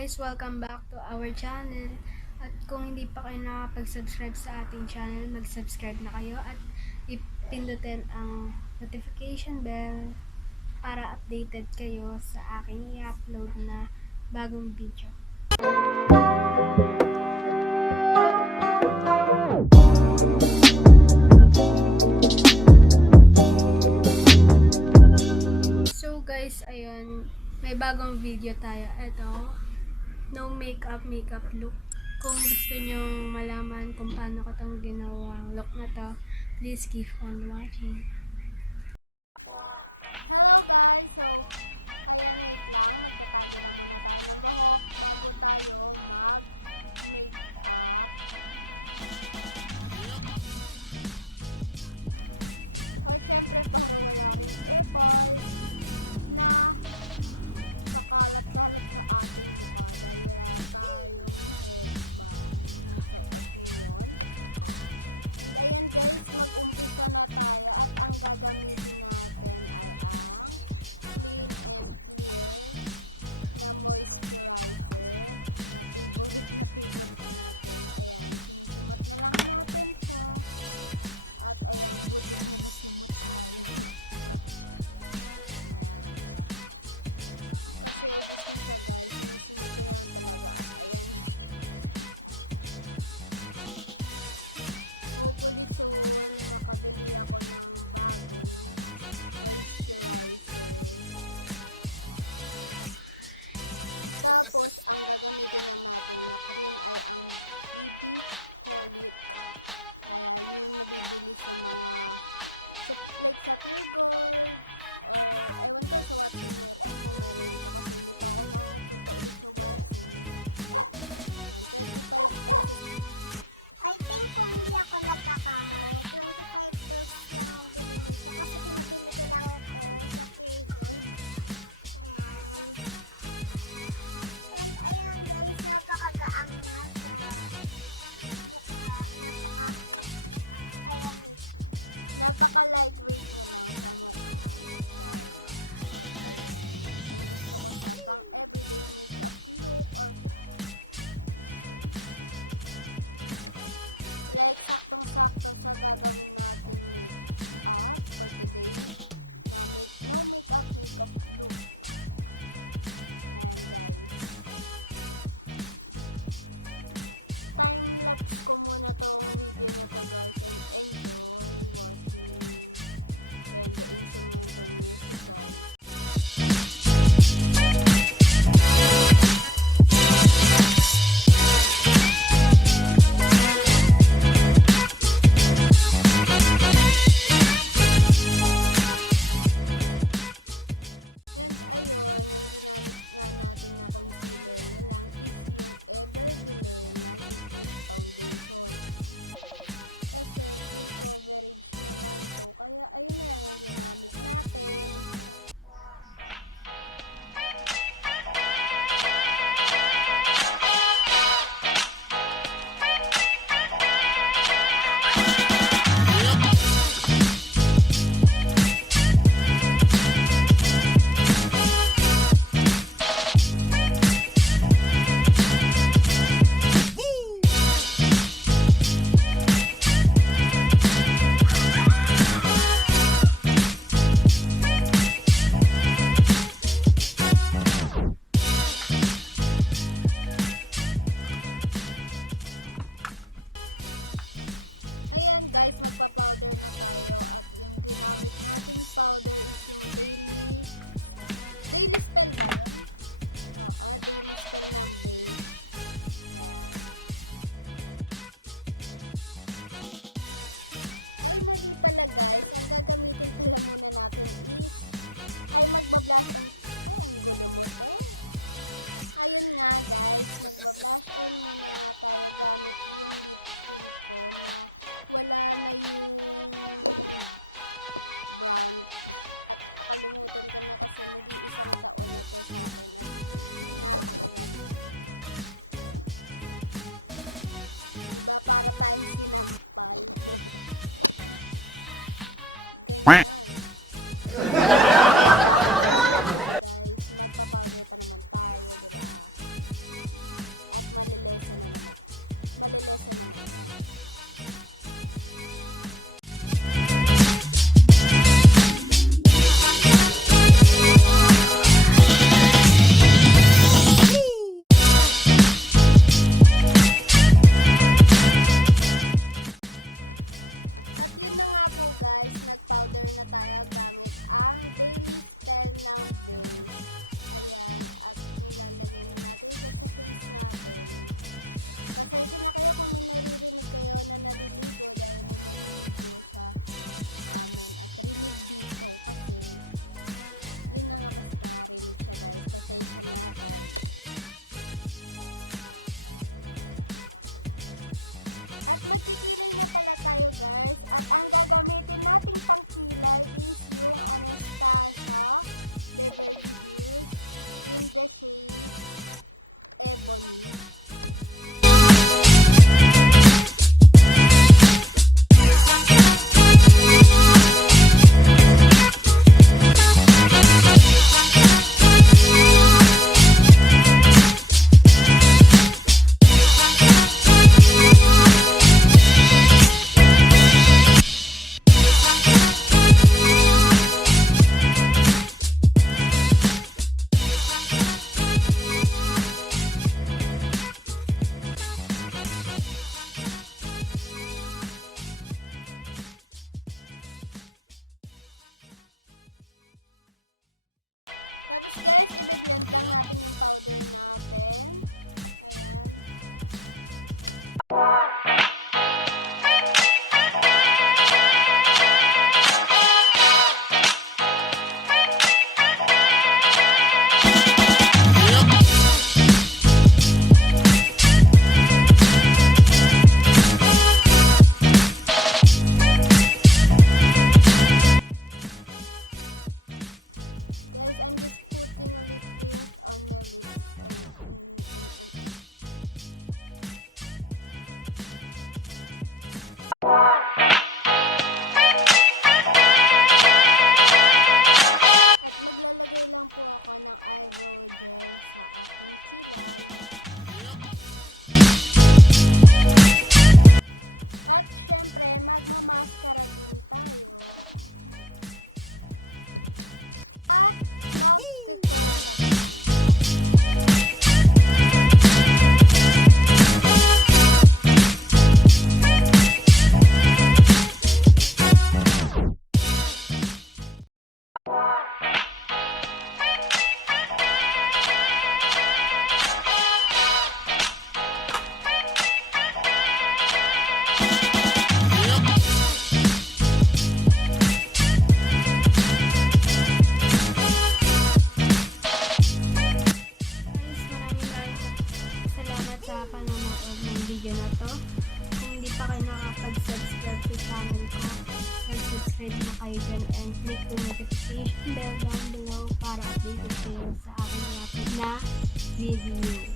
guys! Welcome back to our channel. At kung hindi pa kayo nakapag-subscribe sa ating channel, mag-subscribe na kayo at ipindutin ang notification bell para updated kayo sa aking i-upload na bagong video. So guys, ayun, may bagong video tayo. Ito, no makeup look. Kung gusto nyo malaman kung paano ko itong ginawang look na to, please keep on watching. Hello guys! At syempre, nagmamaos ka rin ng Panginoon. Salamat sa panonood ng video na to. Kung hindi pa kayo nakapag-subscribe sa channel ko, mag-subscribe na kayo dyan and click the notification bell down below para updated kayo sa aking lapit na video.